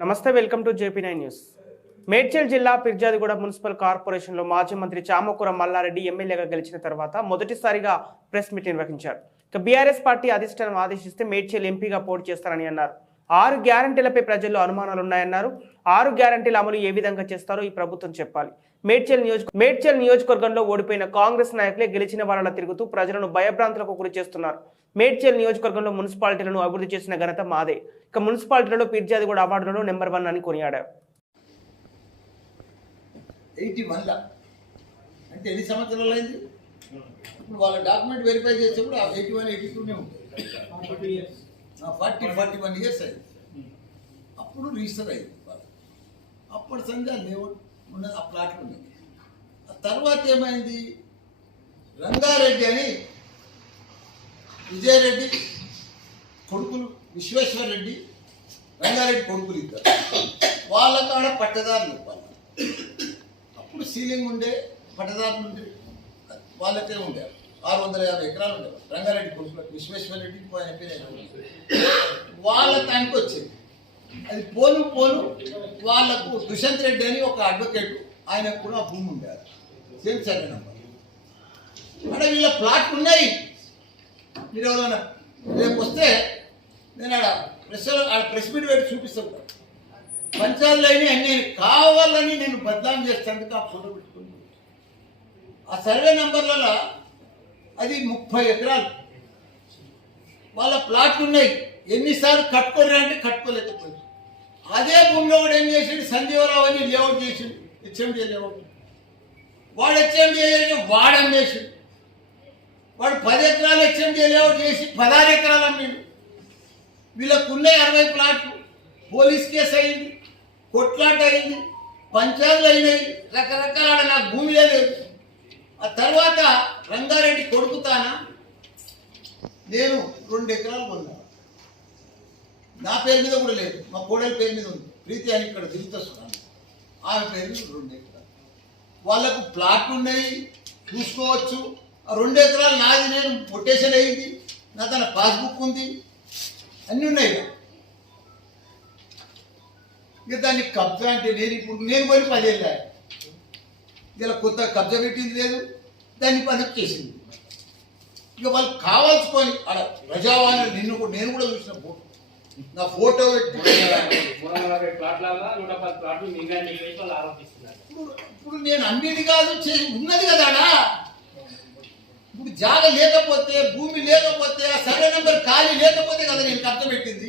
నమస్తే welcome to JP nine news. Medchal జిల్లా Peerzadiguda municipal కార్పొరేషన్లో మాజీ మంత్రి చామకూర మల్లారెడ్డి ఎమ్మెల్యేగా గెలిచిన తర్వాత మొదటిసారిగా ప్రెస్ మీట్ నిర్వహించారు. ఇక బీఆర్ఎస్ పార్టీ అధిష్టానం ఆదేశిస్తే మేడ్చల్ ఎంపీగా పోటీ చేస్తారని అన్నారు. ఆరు గ్యారంటీలపై ప్రజల్లో అనుమానాలు ఉన్నాయన్నారు. ఆరు గ్యారంటీల అమలు ఏ విధంగా చేస్తారో ఈ ప్రభుత్వం చెప్పాలి. మేడ్చల్ నియోజక మేడ్చల్ నియోజకవర్గంలో ఓడిపోయిన కాంగ్రెస్ నాయకులే గెలిచిన వాళ్ళ తిరుగుతూ ప్రజలను భయభ్రాంతులకు గురి చేస్తున్నారు. మేడ్చల్ నియోజకవర్గంలో మున్సిపాలిటీలను అభివృద్ధి చేసిన ఘనత మాదే. ఇక మున్సిపాలిటీలలో పిర్జాదిగూడ అవార్డులలో నెంబర్ వన్ అని కొనియాడారు. ఎయిటీ వన్లా అంటే ఎన్ని సంవత్సరాలు అయింది? ఇప్పుడు వాళ్ళ డాక్యుమెంట్ వెరిఫై చేస్తే కూడా ఎయిటీ వన్ ఎయిటీ టూనే ఉంటుంది. ఫార్టీ ఫార్టీ వన్ ఇయర్స్ అయింది. అప్పుడు రిజిస్టర్ అయింది అప్పుడు అప్పటి సంధ్య లేఅవుట్ ఉన్నది ఆ ప్లాట్లు ఉన్నాయి ఆ తర్వాత ఏమైంది? రంగారెడ్డి అని విజయరెడ్డి కొడుకులు విశ్వేశ్వర రెడ్డి రంగారెడ్డి కొడుకులు ఇద్దరు. వాళ్ళ కాడ పట్టదారులు వాళ్ళు. అప్పుడు సీలింగ్ ఉండే పట్టదారులు ఉండే. వాళ్ళకే ఉండే. ఆరు వందల యాభై ఎకరాలు ఉండే రంగారెడ్డి కొడుకులకు విశ్వేశ్వర రెడ్డి ఇంకో ఆయన పేరు వాళ్ళ టైంకి వచ్చింది. అది పోను పోను వాళ్ళకు దుష్యంత్ రెడ్డి అని ఒక అడ్వకేట్ ఆయనకు కూడా భూమి ఉండేది సేమ్ సర్వే నెంబర్ అంటే వీళ్ళ ప్లాట్ ఉన్నాయి. మీరు ఎవరైనా రేపు వస్తే నేను ఆడ ప్రెస్ ఆడ ప్రెస్ మీట్ పెట్టి చూపిస్తాను పంచాయతీలని అన్ని కావాలని నేను బద్నాం చేస్తాను ఆ ఫోటో పెట్టుకుని ఆ సర్వే నెంబర్లలో అది ముప్పై ఎకరాలు. వాళ్ళ ప్లాట్లు ఉన్నాయి. ఎన్నిసార్లు కట్టుకోరు అంటే కట్టుకోలేకపోయింది అదే భూమిలో కూడా ఏం చేసిండు? సంజీవరావు అని లేఅవుట్ చేసిండు. హెచ్ఎండి లేఅవుట్ వాడు హెచ్ఎండి వాడు అమ్మేసిండు. వాడు పది ఎకరాలు హెచ్ఎండి లేఅవుట్ చేసి పదహారు ఎకరాలు అమ్మిండు. వీళ్ళకు ఉన్నాయి అరవై ప్లాట్లు పోలీస్ కేసు అయింది కొట్లాట అయింది పంచాయతీలు అయినాయి. రకరకాల నాకు భూమి లేదు. ఆ తర్వాత రంగారెడ్డి కొడుకుతానా? నేను రెండు ఎకరాలు కొన్నాను నా పేరు మీద కూడా లేదు. మా కోడలి పేరు మీద ఉంది. ప్రీతి అని ఇక్కడ దిగుతున్నాను ఆమె పేరు మీద రెండు ఎకరాలు. వాళ్ళకు ప్లాట్లు ఉన్నాయి. చూసుకోవచ్చు. ఆ రెండు ఎకరాలు నాది. నేను కొటేషన్ అయింది. నా తన పాస్బుక్ ఉంది. అన్నీ ఉన్నాయి. ఇక. దాన్ని కబ్జా అంటే నేను ఇప్పుడు నేను పోయి పదేళ్ళ ఇలా కొత్త కబ్జా పెట్టింది లేదు దాన్ని పని చేసింది. ఇక వాళ్ళు కావాల్సుకొని అక్కడ ప్రజావాణి నిన్ను నేను కూడా చూసిన ఫోటో నా ఫోటో ఇప్పుడు నేను అన్నిటి కాదు ఉన్నది కదా. ఇప్పుడు జాగ లేకపోతే భూమి లేకపోతే ఆ సర్వే నెంబర్ ఖాళీ లేకపోతే కదా నేను కట్ట పెట్టింది.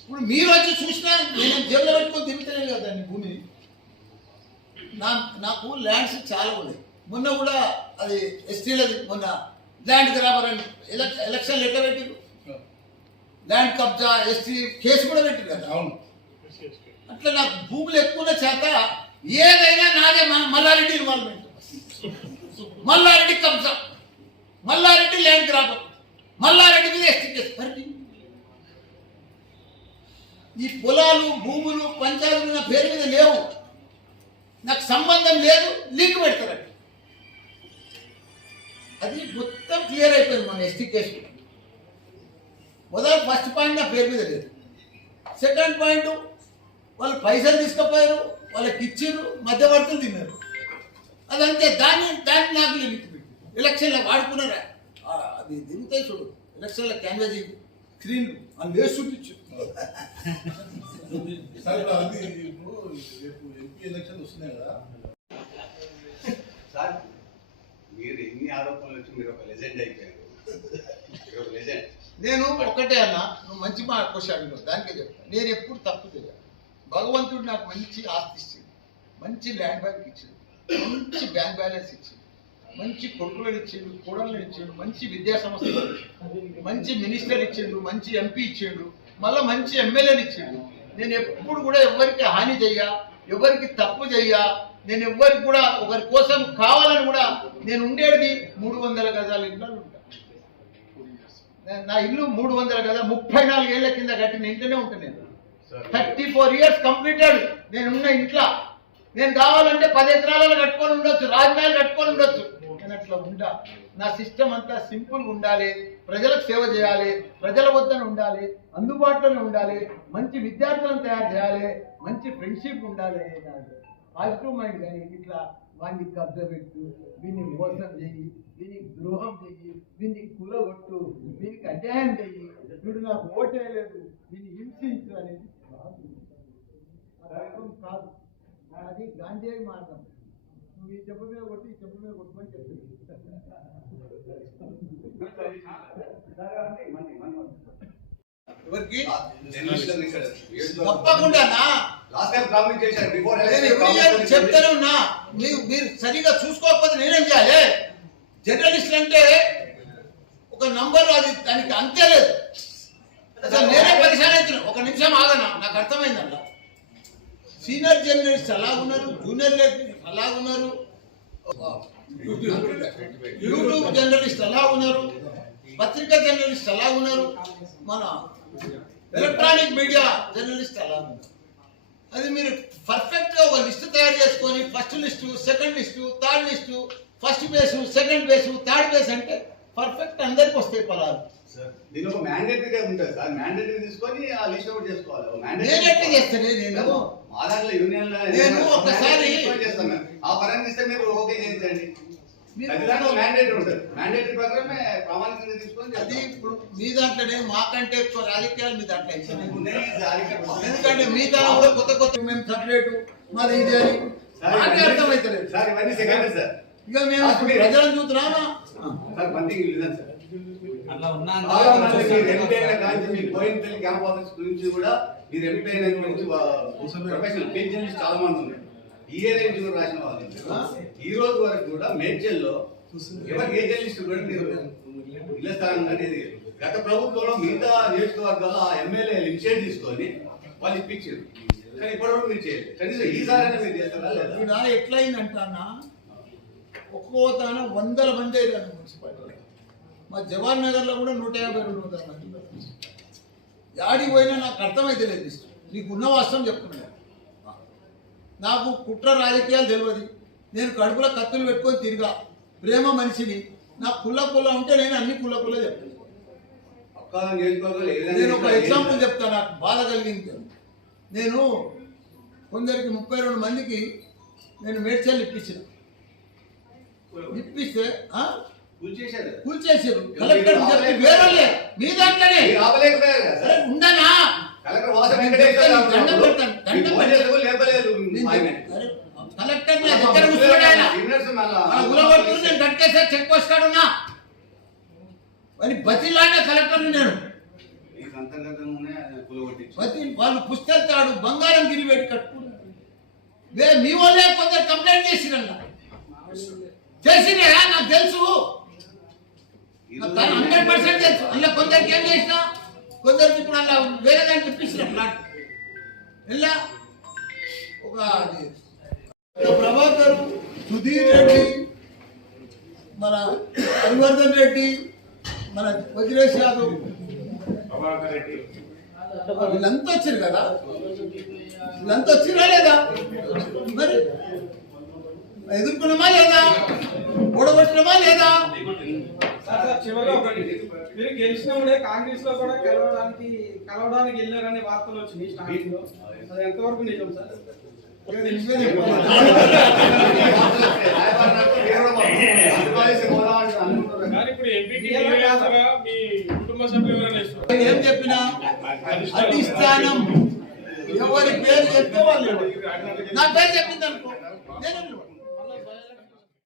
ఇప్పుడు మీరు వచ్చి చూసినా నేను జేబులో పెట్టుకొని తిరుగుతలేను కదా భూమిని. నా నాకు ల్యాండ్స్ చాలా ఉన్నాయి. మొన్న కూడా అది ఎస్టీలది మొన్న ల్యాండ్ గ్రాబర్ అని ఎలక్- ఎలక్షన్ లెటర్ పెట్టిరు. ల్యాండ్ కబ్జా ఎస్టీ కేసు కూడా పెట్టిరు కదా. అవును. అట్లా నాకు భూములు ఎక్కువ చేత ఏదైనా నాదే మల్లారెడ్డి ఇన్వాల్వ్మెంట్ మల్లారెడ్డి కబ్జా. మల్లారెడ్డి ల్యాండ్ గ్రాబర్ మల్లారెడ్డి మీద ఎస్టీ కేసు మరి? ఈ పొలాలు భూములు పంచాయతీలు నా పేరు మీద లేవు. నాకు సంబంధం లేదు లింక్ పెడతారండి అది మొత్తం క్లియర్ అయిపోయింది మన ఎస్టీ కేసు. మొదలు ఫస్ట్ పాయింట్ నా పేరు మీద లేదు. సెకండ్ పాయింట్ వాళ్ళు పైసలు తీసుకుపోయారు వాళ్ళకి ఇచ్చారు మధ్యవర్తులు తిన్నారు. అదంతే దాన్ని దాన్ని నాకు లిమిట్ ఎలక్షన్లో వాడుకున్నారా? అది దిగుతాయి చూడు. ఎలక్షన్లో క్యాన్వాసింగ్ స్క్రీన్లు అని వేసి చూపించు సార్ ఇప్పుడు అది ఇప్పుడు రేపు ఎంపీ ఎలక్షన్ వస్తున్నాయి కదా. సార్ మీరు ఎన్ని ఆరోపణలు వచ్చి మీరు ఒక లెజెండ్ అయిపోయారు. మీరు ఒక లెజెండ్. నేను ఒకటే అన్న నువ్వు మంచి మాట క్వశ్చన్ దానికే చెప్తా. నేను ఎప్పుడు తప్పు చేయాలి భగవంతుడు నాకు మంచి ఆస్తి ఇచ్చింది మంచి ల్యాండ్ బ్యాంక్ ఇచ్చింది మంచి బ్యాంక్ బ్యాలెన్స్ ఇచ్చింది మంచి కొడుకులను ఇచ్చిండు కోడలను ఇచ్చిండు మంచి విద్యా సంస్థలు ఇచ్చిండు మంచి మినిస్టర్ ఇచ్చిండు మంచి ఎంపీ ఇచ్చిండు మళ్ళీ మంచి ఎమ్మెల్యేలు ఇచ్చిండు నేను ఎప్పుడు కూడా ఎవరికి హాని చెయ్య ఎవరికి తప్పు చెయ్య నేను ఎవరికి కూడా ఒకరి కోసం కావాలని కూడా నేను ఉండేది మూడు వందల గజాల ఉంటాను నా- ఇల్లు మూడు వందల కదా ముప్పై నాలుగు ఏళ్ళ కింద కట్టిన ఇంట్లోనే ఉంటాను నేను. థర్టీ ఫోర్ ఇయర్స్ కంప్లీటెడ్ నేను ఉన్న ఇంట్లో. నేను కావాలంటే పది ఎకరాలలో కట్టుకొని ఉండొచ్చు రాజధాని కట్టుకొని ఉండొచ్చు. నేను ఉండా. నా సిస్టమ్ అంతా సింపుల్ ఉండాలి ప్రజలకు సేవ చేయాలి ప్రజల వద్దన ఉండాలి అందుబాటులోనే ఉండాలి మంచి విద్యార్థులను తయారు చేయాలి మంచి ఫ్రెండ్షిప్ ఉండాలి అనేది పాజిటివ్ మైండ్ కానీ ఇట్లా వాడిని కబ్జా పెట్టు వీడిని మోసం చెయ్యి వీనికి ద్రోహం చెయ్యి వీడిని కూలగొట్టు వీనికి అన్యాయం చెయ్యి. వీడు నాకు ఓటేయలేదు దీన్ని హింసించు అనేది కాదు కాదు. అది గాంధీ మార్గం. నువ్వు ఈ చెప్పు మీద కొట్టి ఈ చెప్పు మీద కొట్టుకొని చెప్తానే ఉన్నా మీరు మీరు సరిగా చూసుకోకపోతే నేనేం చేయాలి? జర్నలిస్ట్ అంటే ఒక నంబర్ అది దానికి అంతే లేదు. అసలు నేనే పరిశాన్ అవుతున్నా ఒక నిమిషం ఆగనా? నాకు అర్థమైందన్న. సీనియర్ జర్నలిస్ట్ అలా ఉన్నారు? జూనియర్ అలా ఉన్నారు యూట్యూబ్ జర్నలిస్ట్ అలా ఉన్నారు పత్రికా జర్నలిస్ట్ అలా ఉన్నారు మన ఎలక్ట్రానిక్ మీడియా జర్నలిస్ట్ అలా ఉన్నారు అది మీరు పర్ఫెక్ట్గా ఒక లిస్ట్ తయారు చేసుకొని first list second list third list first base second base third base అంటే పర్ఫెక్ట్ అందరికి వస్తాయి పొలాలు దీని ఒక మ్యాండేటరీగా ఉంటుంది. సార్ మ్యాండేటరీ తీసుకొని ఆ లిస్ట్ అవుట్ చేసుకోవాలి. ఒక నేను ఎట్లా mandatory- చేస్తానే? నేను మా దాంట్లో యూనియన్ నేను ఒకసారి-. ఆ పరంగా ఇస్తే మీరు ఓకే చేయించండి. మీరు- మ్యాండేటరీ ఉంటుంది. మ్యాండేటరీ ప్రకారమే ప్రామాణికంగా తీసుకొని అది. ఇప్పుడు మీ దాంట్లోనే మాకంటే ఎక్కువ రాజకీయాలు మీ దాంట్లో ఎందుకంటే మీ దాంట్లో కొత్త కొత్త మేము సపరేటు మాది ఇది అని మాకే అర్థమైతలేదు. సార్ ఇవన్నీ సెకండ్ సార్. ఇక మేము ప్రజలను చూస్తున్నామా? Sir listen sir camp office గురించి కూడా మీరు ఎంపీ అయిన గురించి ప్రొఫెషనల్ పెన్షనలిస్ట్ చాలా మంది ఉన్నారు. ఈ ఏరియా నుంచి కూడా రాసిన వాళ్ళు ఈ రోజు వరకు కూడా మేడ్చల్లో ఎవరికి ఏ జర్నలిస్ట్ కూడా మీరు ఇళ్ళ స్థానం అనేది గత ప్రభుత్వంలో మిగతా నియోజకవర్గాల్లో ఆ ఎమ్మెల్యే ఇనిషియేట్ తీసుకొని వాళ్ళు ఇప్పించారు. కానీ ఇప్పటివరకు మీరు చేయలేదు. కనీసం ఈసారైనా మీరు చేస్తారా లేదా? ఇక్కడ ఎట్లయిందంటన్నా ఒక్కో తాన వందల మంది అయ్యారు మున్సిపాలిటీ మా జవాన్ నగర్లో కూడా నూట యాభై రెండు వందల మంది యాడికి పోయినా నాకు అర్థమైతే లేదు లిస్ట్. నీకు ఉన్న వాస్తవం చెప్తున్నా. నాకు కుట్ర రాజకీయాలు తెలియదు. నేను కడుపులో కత్తులు పెట్టుకొని తిరిగా. ప్రేమ మనిషిని. నాకు కుల్ల కుల్ల ఉంటే నేను అన్ని కుల్ల కుల్ల చెప్తాను. నేను ఒక ఎగ్జాంపుల్ చెప్తాను నాకు బాధ కలిగింది. నేను కొందరికి ముప్పై రెండు మందికి నేను మేడ్చల్ ఇప్పించిన. ఇప్పిస్తే కూల్చేసారు కలెక్టర్ వేరే మీ దాంట్లోనే. ఉండనా? కలెక్టర్ దగ్గర కూర్చోడు ఆయన. సీనియర్స్ మళ్ళా. ఆ గులగొట్టు నేను కట్టేసా చెక్ పోస్ట్ ఉన్నా. మరి బతిలాడిన కలెక్టర్ నేను. బతి వాళ్ళు పుస్తకాడు బంగారం గిరి పెట్టి కట్టుకున్నారు. వే మీ వాళ్ళే కొందరు కంప్లైంట్ చేసిరన్న. చేసిరా నాకు తెలుసు. హండ్రెడ్ పర్సెంట్ తెలుసు. అందులో కొందరికి ఏం చేసినా కొందరికి ఇప్పుడు అలా వేరే దాన్ని ఇప్పించిన ప్లాట్ ఇలా ఒక ప్రభాకర్ సుధీర్ రెడ్డి మన హరివర్ధన్ రెడ్డి మన వజ్రేష్ యాదవ్. వీళ్ళంతా వచ్చారు కదా? వీళ్ళంతా వచ్చిరా లేదా? మరి ఎదుర్కొన్నామా లేదా? ఓడగొట్టినమా లేదా? చివరిలో ఒకటి. మీరు గెలిచినప్పుడే కాంగ్రెస్లో కూడా కలవడానికి కలవడానికి వెళ్ళారనే వార్తలు వచ్చినాయి స్టార్టింగ్లో అది ఎంతవరకు నిజం సార్? ఏం చెప్పినా? అధిష్టానం ఎవరి పేరు చెప్తే వాళ్ళు. నా పేరు చెప్పింది అనుకో. నేను.